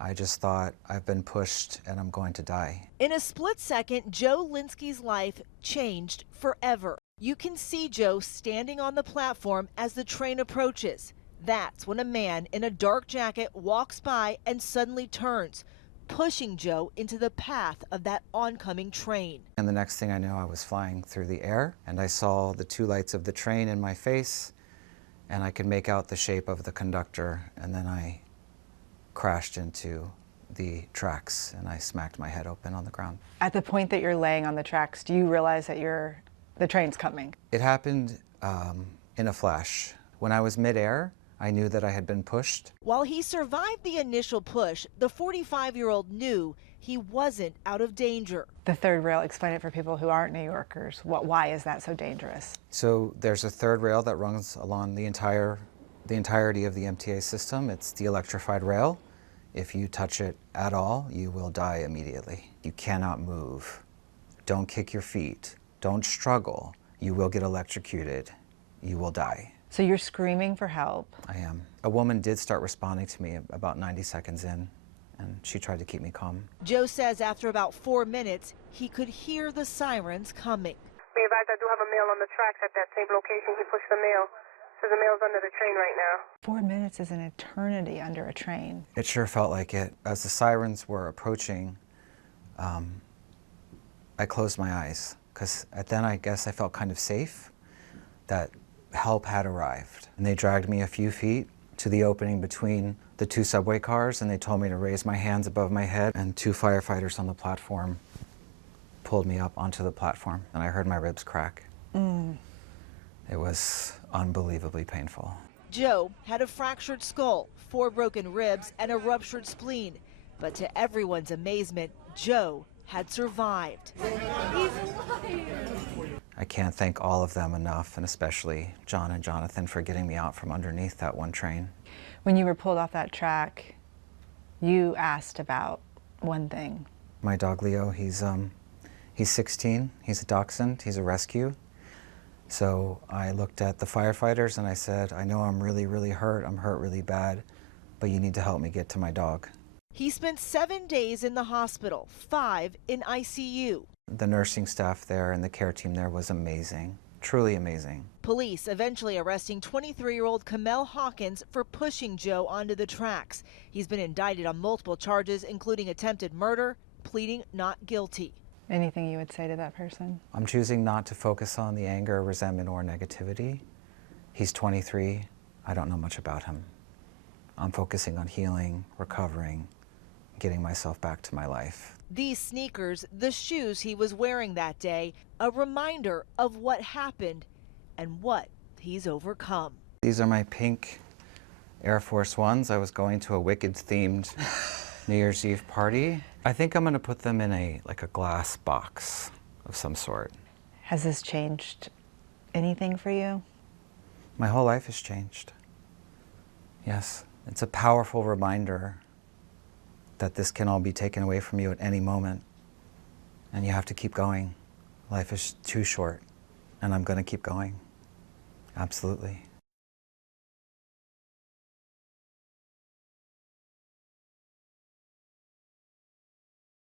I just thought, I've been pushed and I'm going to die. In a split second, Joe Linsky's life changed forever. You can see Joe standing on the platform as the train approaches. That's when a man in a dark jacket walks by and suddenly turns, pushing Joe into the path of that oncoming train. And the next thing I knew, I was flying through the air, and I saw the two lights of the train in my face, and I could make out the shape of the conductor, and then I crashed into the tracks, and I smacked my head open on the ground. At the point that you're laying on the tracks, do you realize that the train's coming? It happened in a flash. When I was midair, I knew that I had been pushed. While he survived the initial push, the 45-year-old knew he wasn't out of danger. The third rail, explain it for people who aren't New Yorkers. Why is that so dangerous? So there's a third rail that runs along the entirety of the MTA system. It's the electrified rail. If you touch it at all, you will die immediately. You cannot move. Don't kick your feet. Don't struggle. You will get electrocuted. You will die. So you're screaming for help. I am. A woman did start responding to me about 90 seconds in, and she tried to keep me calm. Joe says after about 4 minutes, he could hear the sirens coming. Be advised, I do have a male on the tracks at that same location. He pushed the male. So the male's under the train right now. 4 minutes is an eternity under a train. It sure felt like it. As the sirens were approaching, I closed my eyes, because then I guess I felt kind of safe that help had arrived. And they dragged me a few feet to the opening between the two subway cars, and they told me to raise my hands above my head, and two firefighters on the platform pulled me up onto the platform, and I heard my ribs crack. It was unbelievably painful. Joe had a fractured skull, 4 broken ribs, and a ruptured spleen. But to everyone's amazement, Joe had survived. He's alive! I can't thank all of them enough, and especially John and Jonathan, for getting me out from underneath that one train. When you were pulled off that track, you asked about one thing. My dog Leo, he's 16, he's a dachshund, he's a rescue. So I looked at the firefighters and I said, I know I'm really, really hurt. I'm hurt really bad, but you need to help me get to my dog. He spent 7 days in the hospital, 5 in ICU. The nursing staff there and the care team there was amazing, truly amazing. Police eventually arresting 23-year-old Kamel Hawkins for pushing Joe onto the tracks. He's been indicted on multiple charges, including attempted murder, pleading not guilty. Anything you would say to that person? I'm choosing not to focus on the anger, resentment, or negativity. He's 23. I don't know much about him. I'm focusing on healing, recovering, getting myself back to my life. These sneakers, the shoes he was wearing that day, a reminder of what happened and what he's overcome. These are my pink Air Force Ones. I was going to a Wicked-themed New Year's Eve party. I think I'm going to put them in a glass box of some sort. Has this changed anything for you? My whole life has changed. Yes. It's a powerful reminder that this can all be taken away from you at any moment, and you have to keep going. Life is too short, and I'm going to keep going. Absolutely.